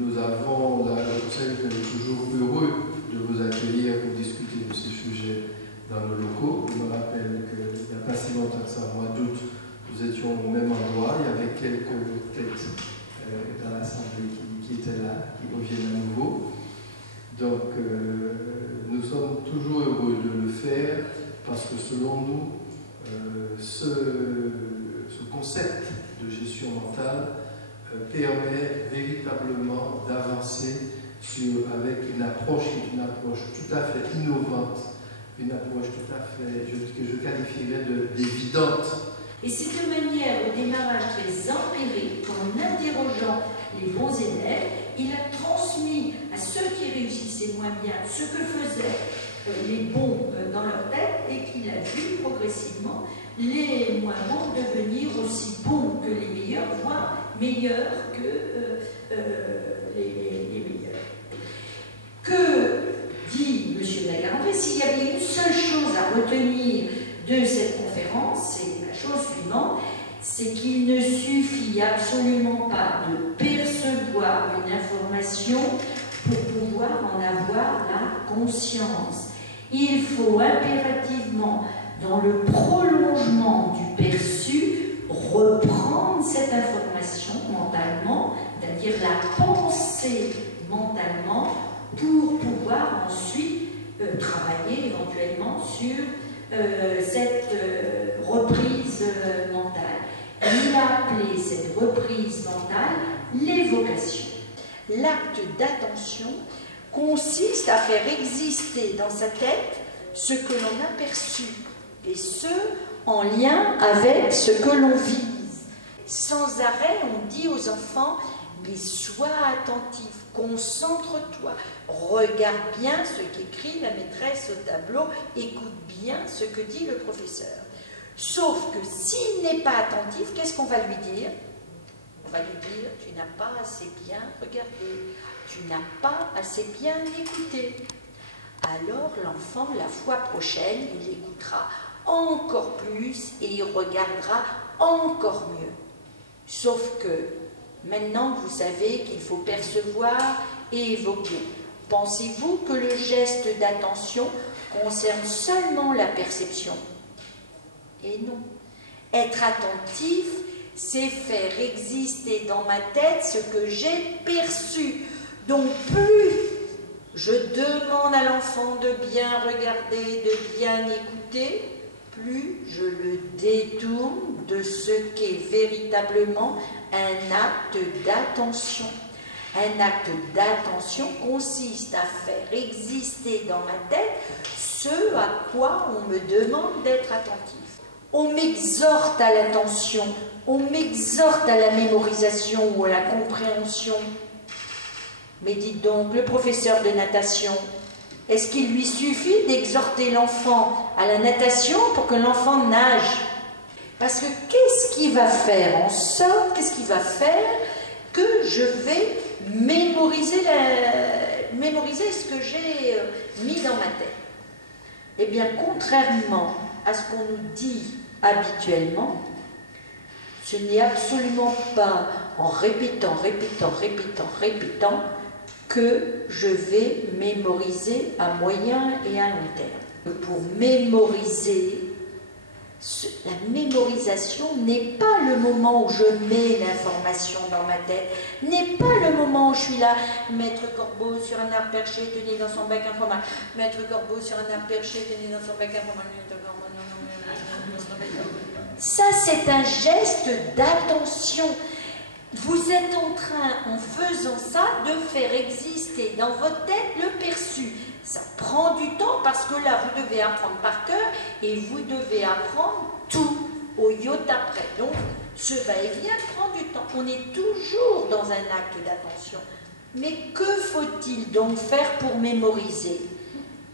nous avons, le Conseil est toujours heureux de vous accueillir pour discuter de ces sujets dans nos locaux. Je me rappelle qu'il n'y a pas si longtemps que ça, au mois d'août, nous étions au même endroit. Il y avait quelques têtes dans l'Assemblée qui étaient là, qui reviennent à nouveau. Donc, nous sommes toujours heureux de le faire parce que selon nous, ce concept de gestion mentale permet véritablement d'avancer avec une approche qui est une approche tout à fait innovante, une approche tout à fait, que je qualifierais d'évidente. Et c'est de manière au démarrage très empirique, en interrogeant les bons élèves, il a transmis à ceux qui réussissaient moins bien ce que faisaient les bons dans leur tête et qu'il a vu progressivement les moins bons devenir aussi bons que les meilleurs, voire meilleurs que les meilleurs. Que dit M. Lagarandré? S'il y avait une seule chose à retenir de cette conférence, c'est la chose suivante, c'est qu'il ne suffit absolument pas de percevoir une information pour pouvoir en avoir la conscience. Il faut impérativement, dans le prolongement du perçu, reprendre cette information mentalement, c'est-à-dire la penser mentalement, pour pouvoir ensuite travailler éventuellement sur cette reprise mentale. Il a appelé cette reprise mentale l'évocation. L'acte d'attention consiste à faire exister dans sa tête ce que l'on a perçu, et ce, en lien avec ce que l'on vise. Sans arrêt, on dit aux enfants, mais sois attentif, concentre-toi, regarde bien ce qu'écrit la maîtresse au tableau, écoute bien ce que dit le professeur. Sauf que s'il n'est pas attentif, qu'est-ce qu'on va lui dire? On va lui dire, tu n'as pas assez bien regardé, tu n'as pas assez bien écouté. Alors l'enfant, la fois prochaine, il écoutera encore plus et il regardera encore mieux. Sauf que maintenant, vous savez qu'il faut percevoir et évoquer. Pensez-vous que le geste d'attention concerne seulement la perception? Et non. Être attentif, c'est faire exister dans ma tête ce que j'ai perçu. Donc plus je demande à l'enfant de bien regarder, de bien écouter, plus je le détourne de ce qu'est véritablement un acte d'attention. Un acte d'attention consiste à faire exister dans ma tête ce à quoi on me demande d'être attentif. On m'exhorte à l'attention, on m'exhorte à la mémorisation ou à la compréhension. Mais dites donc, le professeur de natation, est-ce qu'il lui suffit d'exhorter l'enfant à la natation pour que l'enfant nage? Parce que qu'est-ce qui va faire en sorte, qu'est-ce qui va faire que je vais mémoriser ce que j'ai mis dans ma tête? Eh bien, contrairement à ce qu'on nous dit habituellement, ce n'est absolument pas en répétant que je vais mémoriser à moyen et à long terme. Pour mémoriser, la mémorisation n'est pas le moment où je mets l'information dans ma tête, n'est pas le moment où je suis là, maître Corbeau sur un arbre perché, tenez dans son bec un fromage, maître Corbeau sur un arbre perché, tenez dans son bec un fromage. Ça, c'est un geste d'attention. Vous êtes en train, en faisant ça, de faire exister dans votre tête le perçu. Ça prend du temps parce que là, vous devez apprendre par cœur et vous devez apprendre tout au iota près. Donc, ce va-et-vient prend du temps. On est toujours dans un acte d'attention. Mais que faut-il donc faire pour mémoriser?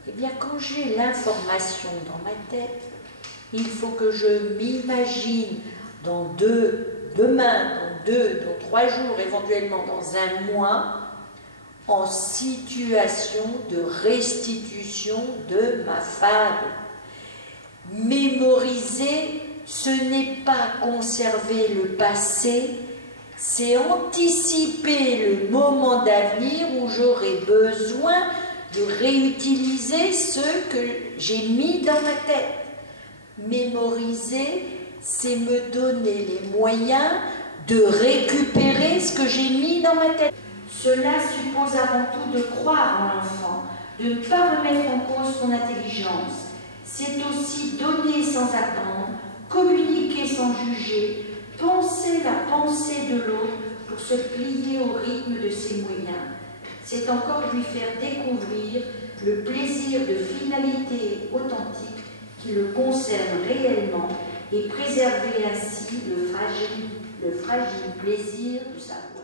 Eh bien, quand j'ai l'information dans ma tête, il faut que je m'imagine dans demain, dans 3 jours, éventuellement dans 1 mois, en situation de restitution de ma fable. Mémoriser, ce n'est pas conserver le passé, C'est anticiper le moment d'avenir où j'aurai besoin de réutiliser ce que j'ai mis dans ma tête. Mémoriser, c'est me donner les moyens de récupérer ce que j'ai mis dans ma tête. Cela suppose avant tout de croire en l'enfant, de ne pas remettre en cause son intelligence. C'est aussi donner sans attendre, communiquer sans juger, penser la pensée de l'autre pour se plier au rythme de ses moyens. C'est encore lui faire découvrir le plaisir de finalité authentique qui le concerne réellement et préserver ainsi le fragile plaisir du savoir.